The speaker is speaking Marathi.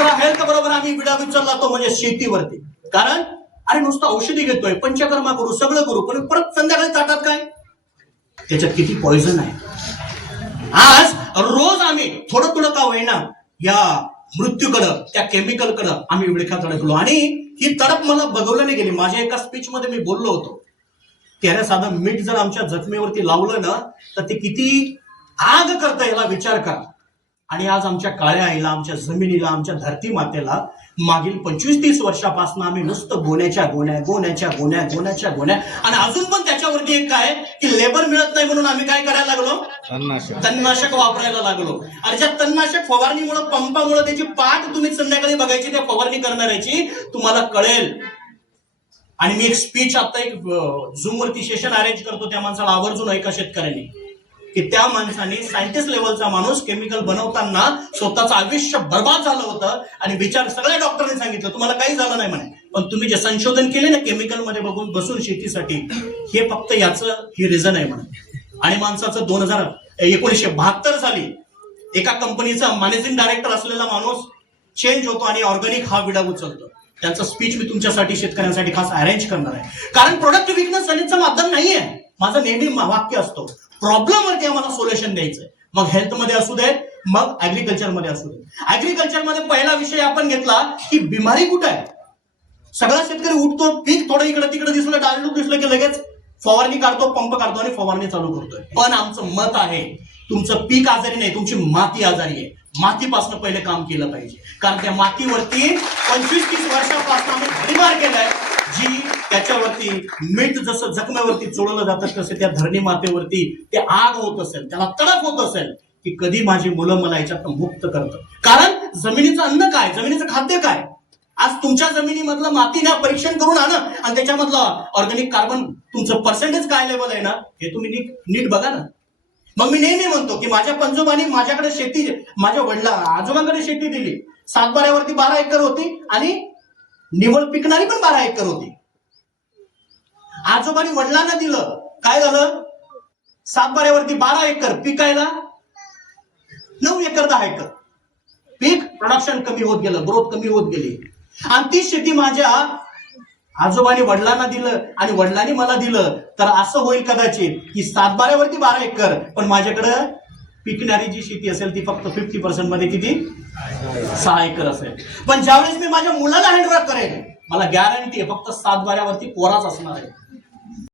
दुसरा हेल्थ बरोबर आम्ही विडावीत चालला तो म्हणजे शेतीवरती. कारण अरे नुसतं औषधी घेतोय, पंचकर्मा करू, सगळं करू, पण परत संध्याकाळी ताटात काय, त्याच्यात किती पॉइझन आहे. आज रोज आम्ही थोडं थोडं का होईना या मृत्यूकडं, त्या केमिकलकडं आम्ही विळखा तडकलो. आणि ही तडप मला बघवलं नाही गेली. माझ्या एका स्पीच मध्ये मी बोललो होतो की अरे साधं मीठ जर आमच्या जखमेवरती लावलं ना तर ते किती आग करतं याला विचार करा. आणि आज आमच्या काळ्या आईला, आमच्या जमिनीला, आमच्या धरती मातेला मागील 25-30 वर्षापासून आम्ही नुसतं गोण्याच्या गोण्या गोण्याच्या गोण्या गोण्याच्या गोण्या. आणि अजून पण त्याच्यावरती एक काय की लेबर मिळत नाही म्हणून आम्ही काय करायला लागलो, तणनाशक वापरायला लागलो. आणि त्या तणनाशक फवारणीमुळे, पंपामुळे त्याची पाठ तुम्ही संध्याकाळी बघायची त्या फवारणी करणाऱ्याची, तुम्हाला कळेल. आणि मी एक स्पीच आता एक झूम वरती सेशन अरेंज करतो, त्या माणसाला आवर्जून ऐका शेतकऱ्यांनी, की त्या माणसाने सायंटिस्ट लेवलचा माणूस केमिकल बनवताना स्वतःचं आयुष्य बर्बाद झालं होतं. आणि विचार सगळ्या डॉक्टरांनी सांगितलं तुम्हाला काही झालं नाही म्हणे, पण तुम्ही जे संशोधन केले ना केमिकल मध्ये बसून शेतीसाठी, हे फक्त याचं ही रिझन आहे म्हणे. आणि माणसाचं 1972 साली एका कंपनीचा मॅनेजिंग डायरेक्टर असलेला माणूस चेंज होतो आणि ऑर्गॅनिक हा विडा उचलतो. त्याचं स्पीच मी तुमच्यासाठी, शेतकऱ्यांसाठी खास अरेंज करणार आहे. कारण प्रोडक्ट विकणं सनेचं माध्यम नाहीये. माझं नेहमी वाक्य असतो, प्रॉब्लेम वरती आम्हाला सोल्युशन द्यायचंय. मग हेल्थ मध्ये असू दे, मग ऍग्रिकल्चर मध्ये असू दे. ऍग्रिकल्चर मध्ये पहिला विषय आपण घेतला की बिमारी कुठे आहे. सगळा शेतकरी उठतो, पीक थोडं इकडे तिकडे दिसलं, डाळूक दिसलं की लगेच फवारणी काढतो, पंप काढतो आणि फवारणी चालू करतोय. पण आमचं मत आहे, तुमचं पीक आजारी नाही, तुमची माती आजारी आहे. मातीपासून पहिले काम केलं पाहिजे. कारण त्या मातीवरती 25-30 वर्षापासून आम्ही भडीमार केलाय, जी त्याच्यावरती मीठ जसं जखमेवरती चोळलं जातं तसे त्या धरणी मातेवरती ते आग होत असेल, त्याला तडप होत असेल की कधी माझी मुलं मला याच्यात मुक्त करतं. कारण जमिनीचं अन्न काय, जमिनीचं खाद्य काय. आज तुमच्या जमिनीमधलं माती ना परीक्षण करून आणा आणि त्याच्यामधलं ऑर्गॅनिक कार्बन तुमचं पर्सेंटेज काय लेवल आहे ना हे तुम्ही नीट बघा ना. मग मी नेहमी म्हणतो की माझ्या पंजोबांनी माझ्याकडे शेती, माझ्या आजोबांकडे शेती दिली. 7 बाऱ्यावरती 12 एकर होती आणि निवळ पिकणारी पण 12 एकर होती. आजोबांनी वडिलांना दिलं, काय झालं, 7 बाऱ्यावरती 12 एकर, पिकायला 9 एकर 10 एकर. पीक प्रोडक्शन कमी होत गेलं, ग्रोथ कमी होत गेली. आणि ती शेती माझ्या आजोबांनी वडिलांना दिलं आणि वडिलांनी मला दिलं तर असं होईल कदाचित की 7 बाऱ्यावरती 12 एकर, पण माझ्याकडं पिकणारी जी शेती असेल ती फक्त 50% मध्ये किती, 6 एकर असेल. पण ज्यावेळेस मी माझ्या मुलाला हँडवर्क करेन, मला गॅरंटी आहे फक्त 7 बाऱ्यावरती कोराच असणार आहे.